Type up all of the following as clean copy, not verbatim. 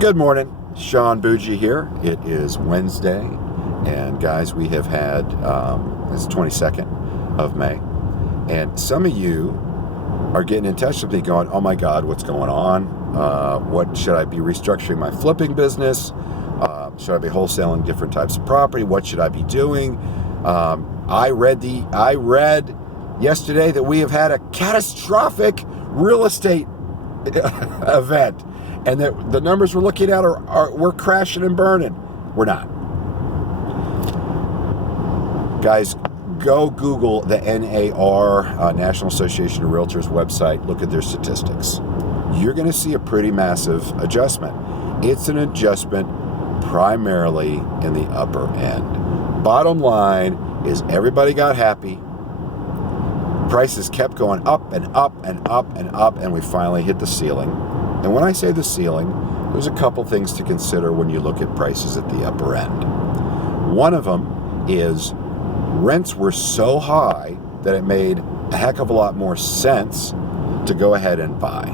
Good morning, Sean Bougie here. It is Wednesday, and guys, we have had, it's 22nd of May, and some of you are getting in touch with me going, oh my God, what's going on? What should I be restructuring my flipping business? Should I be wholesaling different types of property? What should I be doing? I read yesterday that we have had a catastrophic real estate event. And that the numbers we're looking at we're crashing and burning. We're not. Guys, go Google the NAR, National Association of Realtors website. Look at their statistics. You're going to see a pretty massive adjustment. It's an adjustment primarily in the upper end. Bottom line is everybody got happy. Prices kept going up and up and up and up, and we finally hit the ceiling. And when I say the ceiling, there's a couple things to consider when you look at prices at the upper end. One of them is rents were so high that it made a heck of a lot more sense to go ahead and buy.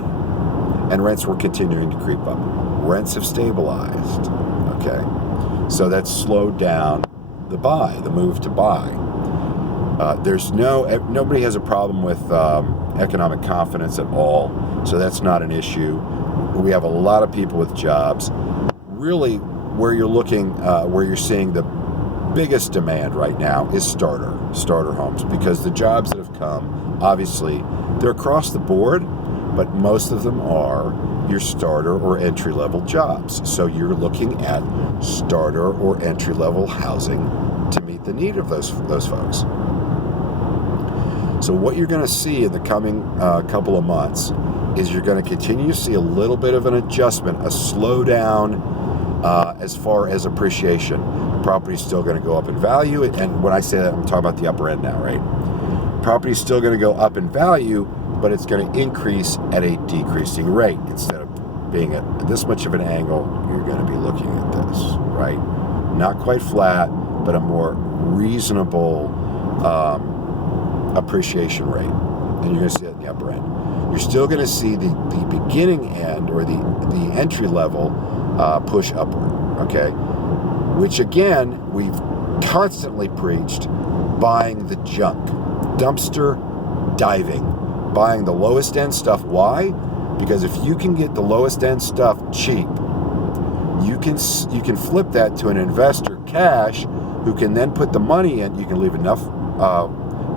And rents were continuing to creep up. Rents have stabilized, okay? So that's slowed down the move to buy. Nobody has a problem with economic confidence at all, so that's not an issue. We have a lot of people with jobs. Really, where you're seeing the biggest demand right now is starter homes, because the jobs that have come, obviously, they're across the board, but most of them are your starter or entry-level jobs. So you're looking at starter or entry-level housing to meet the need of those folks. So what you're going to see in the coming couple of months is you're going to continue to see a little bit of an adjustment, a slowdown as far as appreciation. Property's still going to go up in value, and when I say that, I'm talking about the upper end now, right? Property's still going to go up in value, but it's going to increase at a decreasing rate. Instead of being at this much of an angle, you're going to be looking at this, right? Not quite flat, but a more reasonable appreciation rate, and you're going to see it in the upper end. You're still going to see the beginning end or the entry level push upward, okay? Which again, we've constantly preached buying the junk, dumpster diving, buying the lowest end stuff. Why? Because if you can get the lowest end stuff cheap, you can flip that to an investor cash who can then put the money in. You can leave enough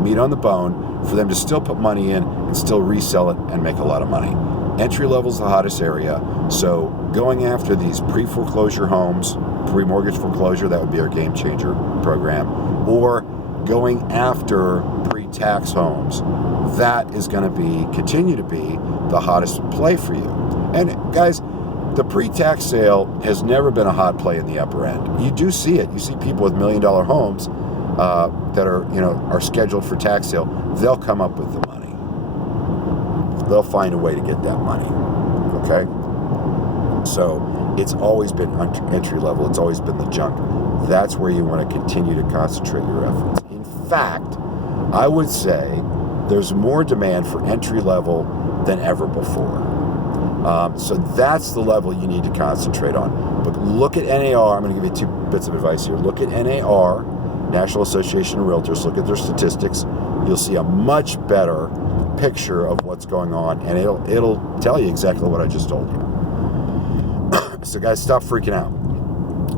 meat on the bone for them to still put money in and still resell it and make a lot of money. Entry level is the hottest area, so going after these pre-foreclosure homes, pre-mortgage foreclosure, that would be our game changer program, or going after pre-tax homes, that is going to continue to be the hottest play for you. And guys, the pre-tax sale has never been a hot play in the upper end. You do see it. You see people with $1 million homes that are scheduled for tax sale. They'll come up with the money. They'll find a way to get that money. Okay? So it's always been entry level. It's always been the junk. That's where you want to continue to concentrate your efforts. In fact, I would say there's more demand for entry level than ever before. So that's the level you need to concentrate on. But look at NAR. I'm going to give you 2 bits of advice here. Look at NAR, National Association of Realtors. Look at their statistics. You'll see a much better picture of what's going on, and it'll tell you exactly what I just told you. So guys, stop freaking out.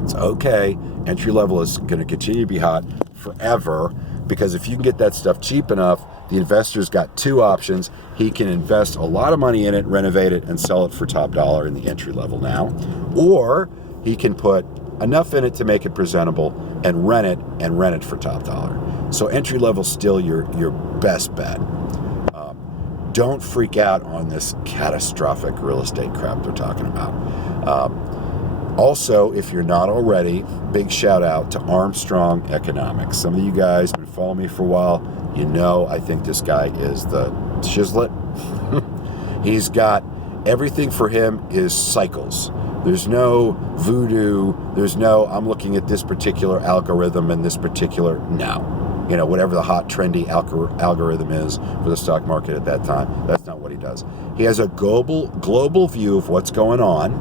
It's okay. Entry level is going to continue to be hot forever, because if you can get that stuff cheap enough, the investor's got 2 options. He can invest a lot of money in it, renovate it, and sell it for top dollar in the entry level now, or he can put enough in it to make it presentable and rent it for top dollar. So entry level is still your best bet. Don't freak out on this catastrophic real estate crap they're talking about. Also, if you're not already, big shout out to Armstrong Economics. Some of you guys have been following me for a while. You know, I think this guy is the shizlet. He's got everything for him is cycles. There's no voodoo. There's no, I'm looking at this particular algorithm and this particular, no. You know, whatever the hot, trendy algorithm is for the stock market at that time. That's not what he does. He has a global view of what's going on,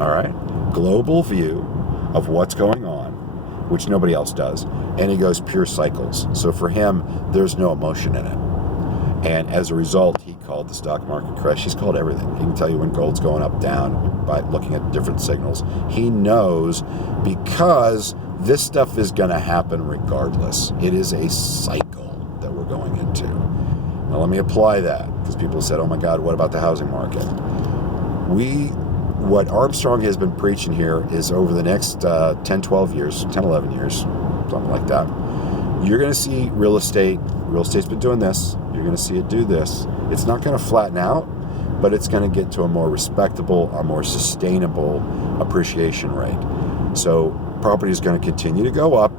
all right? Global view of what's going on, which nobody else does. And he goes pure cycles. So for him, there's no emotion in it. And as a result, he called the stock market crash. He's called everything. He can tell you when gold's going up, down, by looking at different signals. He knows because this stuff is going to happen regardless. It is a cycle that we're going into. Now let me apply that, because people said, oh my God, what about the housing market? What Armstrong has been preaching here is over the next 10, 12 years, 10, 11 years, something like that, you're going to see real estate's been doing this, you're going to see it do this. It's not going to flatten out, but it's going to get to a more respectable, a more sustainable appreciation rate. So property is going to continue to go up.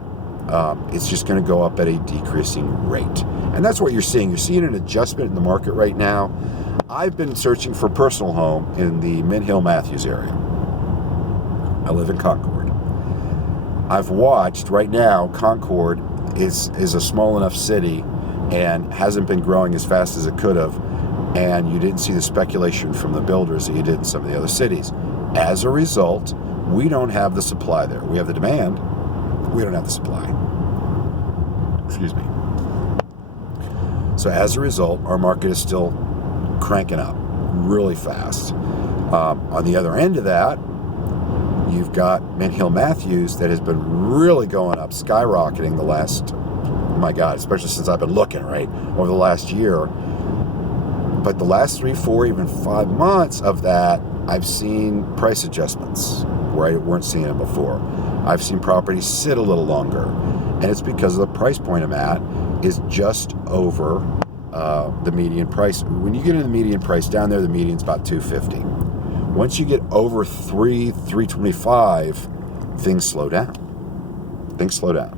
It's just going to go up at a decreasing rate. And that's what you're seeing. You're seeing an adjustment in the market right now. I've been searching for a personal home in the Mint Hill Matthews area. I live in Concord. I've watched right now, Concord is a small enough city and hasn't been growing as fast as it could have. And you didn't see the speculation from the builders that you did in some of the other cities. As a result, we don't have the supply there. We have the demand. We don't have the supply. Excuse me. So as a result, our market is still cranking up really fast. On the other end of that, you've got Mint Hill Matthews that has been really going up, skyrocketing the last, oh my God, especially since I've been looking, right, over the last year. But the last 3, 4, even 5 months of that, I've seen price adjustments where I weren't seeing them before. I've seen properties sit a little longer. And it's because of the price point I'm at is just over the median price. When you get in the median price down there, the median's about $250. Once you get over $325, things slow down. Things slow down.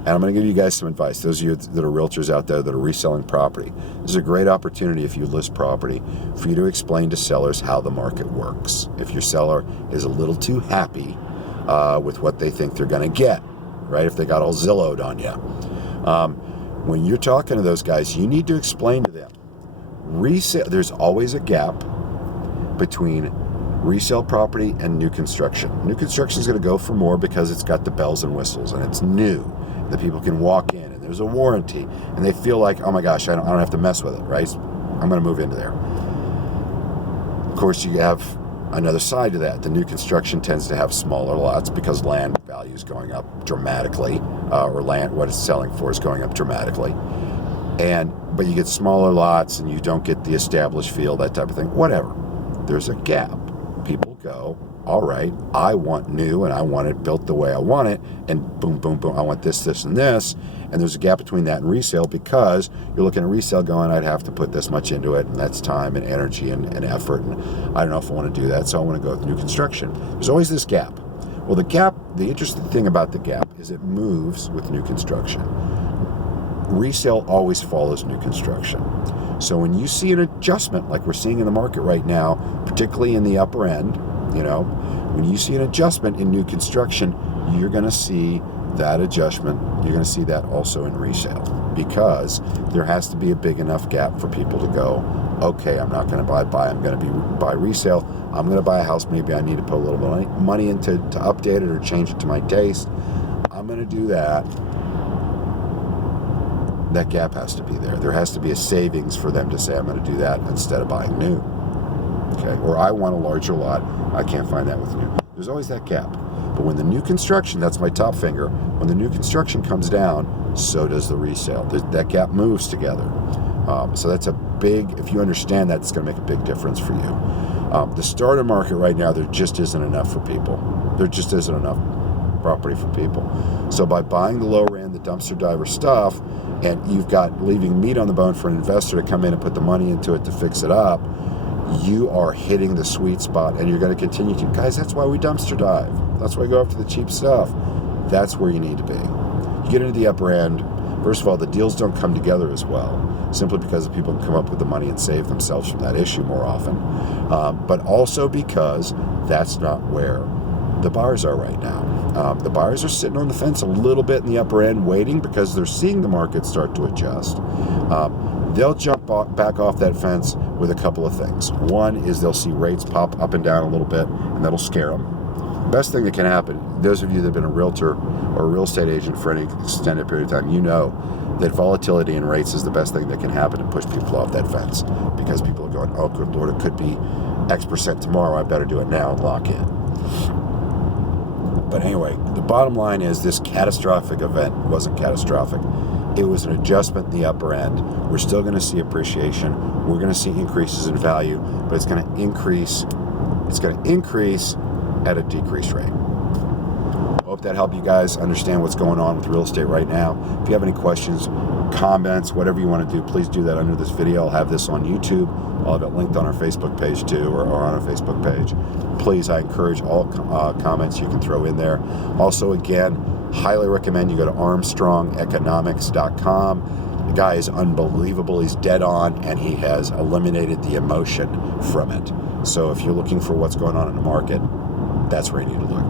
And I'm going to give you guys some advice. Those of you that are realtors out there that are reselling property, this is a great opportunity if you list property for you to explain to sellers how the market works. If your seller is a little too happy with what they think they're going to get, right? If they got all Zillowed on you. When you're talking to those guys, you need to explain to them. There's always a gap between resale property and new construction. New construction is going to go for more because it's got the bells and whistles and it's new. That people can walk in and there's a warranty and they feel like, oh my gosh, I don't have to mess with it, right? I'm going to move into there. Of course, you have another side to that. The new construction tends to have smaller lots because land value is going up dramatically, or land, what it's selling for is going up dramatically. But you get smaller lots and you don't get the established feel, that type of thing. Whatever. There's a gap. People go, all right, I want new and I want it built the way I want it, and boom, boom, boom, I want this, this, and this. And there's a gap between that and resale because you're looking at resale going, I'd have to put this much into it, and that's time and energy and effort, and I don't know if I want to do that, so I want to go with new construction. There's always this gap. Well, the interesting thing about the gap is it moves with new construction. Resale always follows new construction. So when you see an adjustment like we're seeing in the market right now, particularly in the upper end, when you see an adjustment in new construction, you're going to see that adjustment. You're going to see that also in resale because there has to be a big enough gap for people to go, okay, I'm not going to buy, I'm going to buy resale. I'm going to buy a house. Maybe I need to put a little bit of money into to update it or change it to my taste. I'm going to do that. That gap has to be there. There has to be a savings for them to say, I'm going to do that instead of buying new. Okay, or I want a larger lot. I can't find that with new. There's always that gap. But when the new construction, that's my top finger, when the new construction comes down, so does the resale. That gap moves together. So that's a big, if you understand that, it's going to make a big difference for you. The starter market right now, there just isn't enough for people. There just isn't enough property for people. So by buying the lower end, the dumpster diver stuff, and you've got leaving meat on the bone for an investor to come in and put the money into it to fix it up, you are hitting the sweet spot, and you're going to continue to. Guys, that's why we dumpster dive. That's why we go after the cheap stuff. That's where you need to be. You get into the upper end, first of all, the deals don't come together as well, simply because the people can come up with the money and save themselves from that issue more often. But also because that's not where the buyers are right now. The buyers are sitting on the fence a little bit in the upper end waiting because they're seeing the market start to adjust. they'll jump back off that fence with a couple of things. One is they'll see rates pop up and down a little bit, and that'll scare them. Best thing that can happen, those of you that have been a realtor or a real estate agent for any extended period of time, you know that volatility in rates is the best thing that can happen to push people off that fence, because people are going, oh, good Lord, it could be X% tomorrow. I better do it now and lock in. But anyway, the bottom line is this catastrophic event wasn't catastrophic. It was an adjustment in the upper end. We're still going to see appreciation. We're going to see increases in value, but it's going to increase. It's going to increase at a decreased rate. Hope that helped you guys understand what's going on with real estate right now. If you have any questions, comments, whatever you want to do, please do that under this video. I'll have this on YouTube. I'll have it linked on our Facebook page too, or on our Facebook page. Please, I encourage all comments you can throw in there. Also, again, highly recommend you go to armstrongeconomics.com. The guy is unbelievable. He's dead on, and he has eliminated the emotion from it. So if you're looking for what's going on in the market, that's where you need to look.